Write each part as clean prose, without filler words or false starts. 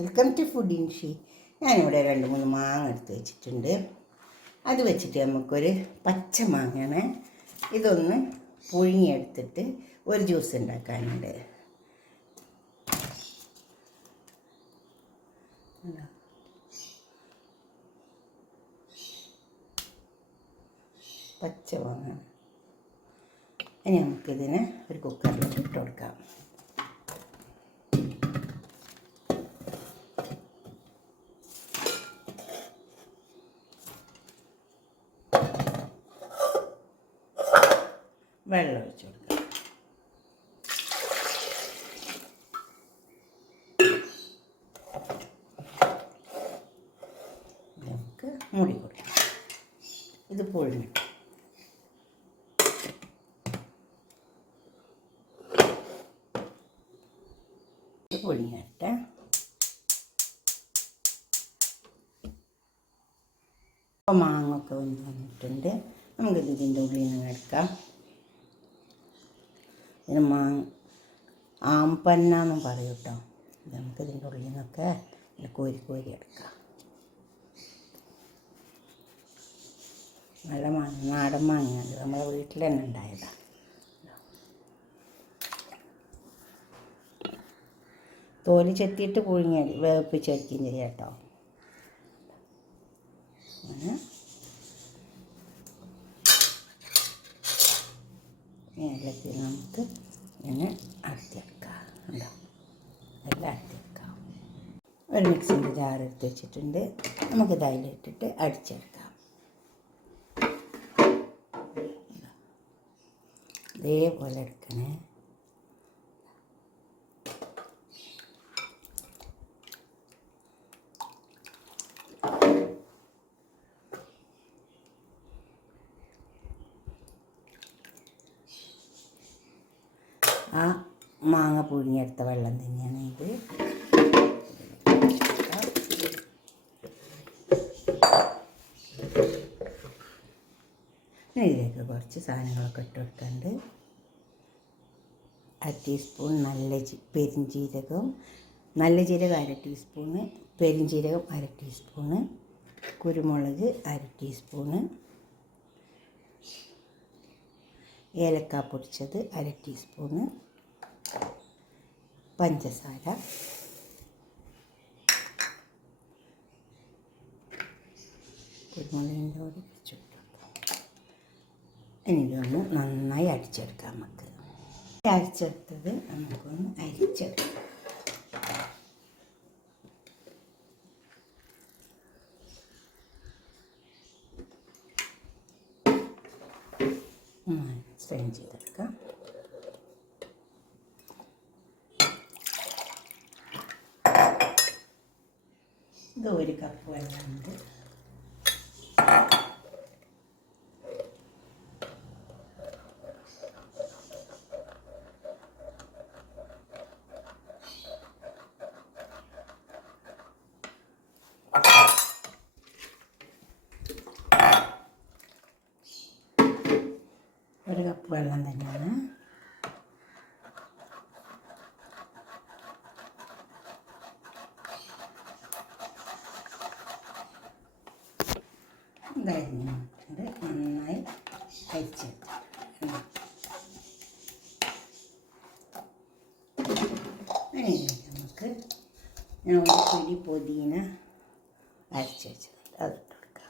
Welcome to food ഇൻഷി. ഞാനിവിടെ 2-3 മാങ്ങ എടുത്ത് വെച്ചിട്ടുണ്ട്. അത് വെച്ചിട്ട് നമുക്കൊരു പച്ച മാങ്ങയാണ്, ഇതൊന്ന് പുഴുങ്ങിയെടുത്തിട്ട് ഒരു ജ്യൂസ് ഉണ്ടാക്കാനുണ്ട്. പച്ച മാങ്ങ ഇനി നമുക്കിതിന് ഒരു കുക്കറിൽ ഇട്ട് കൊടുക്കാം. വെള്ളം ഒഴിച്ച് കൊടുക്കാം. നമുക്ക് മൂടി കൊടുക്കാം. ഇത് പൊഴിഞ്ഞിട്ട് പൊഴിഞ്ഞിട്ട് മാങ്ങൊക്കെ വന്നിട്ടുണ്ട്. നമുക്കിത് ഇതിൻ്റെ ഉള്ളിൽ നിന്ന് എടുക്കാം. ഇതിന് ആമ്പന്ന എന്നും പറയും കേട്ടോ. നമുക്കിതിൻ്റെ ഉള്ളിൽ നിന്നൊക്കെ കോരി കോരി എടുക്കാം. നല്ല നാടൻ മാങ്ങയുണ്ട്, നമ്മുടെ വീട്ടിൽ തന്നെ ഉണ്ടായതാണ്. തോല് ചെത്തിയിട്ട് പുഴുങ്ങി വേവിപ്പിച്ചെടുക്കുകയും ചെയ്യാം കേട്ടോ. അങ്ങനെ എല്ലാത്തിൽ നമുക്ക് ഇങ്ങനെ അടത്തിയെടുക്കാം. ഉണ്ടോ, എല്ലാം അടത്തിയെടുക്കാം. ഒരു മിക്സിൻ്റെ ജാർ എടുത്ത് വെച്ചിട്ടുണ്ട്. നമുക്കിത് അതിലിട്ടിട്ട് അടിച്ചെടുക്കാം. ഇതേപോലെ എടുക്കണേ. ആ മാങ്ങ പുഴുങ്ങിയെടുത്ത വെള്ളം തന്നെയാണ് ഇത്. ഇതിലേക്ക് കുറച്ച് സാധനങ്ങളൊക്കെ ഇട്ട് കൊടുക്കുന്നുണ്ട്. 1 ടീസ്പൂൺ പെരിഞ്ജീരകം, നല്ല ജീരകം 1 ടീസ്പൂണ്, പെരിഞ്ജീരകം 1 ടീസ്പൂണ്, കുരുമുളക് 1 ടീസ്പൂണ്, ഏലക്ക പൊടിച്ചത് 1 ടീസ്പൂണ്, പഞ്ചസാര, കുരുമുളകിൻ്റെ കൂടി വെച്ചിട്ട് ഇനി ഇതൊന്ന് നന്നായി അടിച്ചെടുക്കാം. നമുക്ക് അരിച്ചെടുത്തത് നമുക്കൊന്ന് അരിച്ചെടുക്കാം. സ്ട്രെയിൻ ചെയ്തെടുക്കാം. ഇത് 1 കപ്പ് വെള്ളമുണ്ട്. ഒരു കപ്പ് വെള്ളം തന്നെയാണ്. ഇതായിരുന്നു നന്നായി അരിച്ചെടുത്തിട്ട് അതിലേക്ക് നമുക്ക് ഞാൻ ഒരു പിടി പുതിന അരച്ച് വെച്ചിട്ടുണ്ട്, അതിട്ട് കൊടുക്കാം.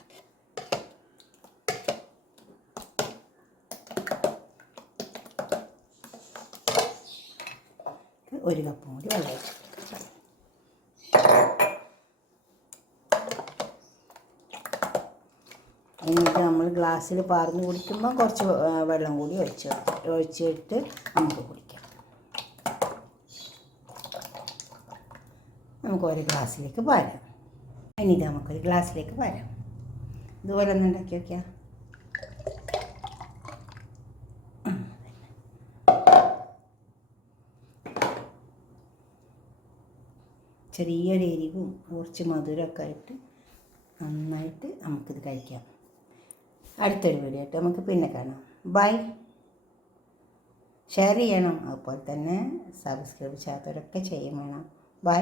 ഒരു കപ്പും കൂടി വെള്ളം ഒഴിച്ച് കൊടുക്കാം. എന്നിട്ട് നമ്മൾ ഗ്ലാസ്സിൽ പാർന്ന് കുടിക്കുമ്പോൾ കുറച്ച് വെള്ളം കൂടി ഒഴിച്ചിട്ട് നമുക്ക് കുടിക്കാം. നമുക്ക് ഒരു ഗ്ലാസ്സിലേക്ക് പാരാം. ഇനി ഇത് നമുക്കൊരു ഗ്ലാസ്സിലേക്ക് പാരാം. ഇതുപോലെ ഒന്ന് ഉണ്ടാക്കി വയ്ക്കാം. ചെറിയൊരു എരിവും കുറച്ച് മധുരമൊക്കെ ആയിട്ട് നന്നായിട്ട് നമുക്കിത് കഴിക്കാം. അടുത്തൊരു വീഡിയോ ആയിട്ട് നമുക്ക് പിന്നെ കാണാം. ബൈ. ഷെയർ ചെയ്യണം, അതുപോലെ തന്നെ സബ്സ്ക്രൈബ് ചെയ്യാത്തവരൊക്കെ ചെയ്യും വേണം. ബൈ.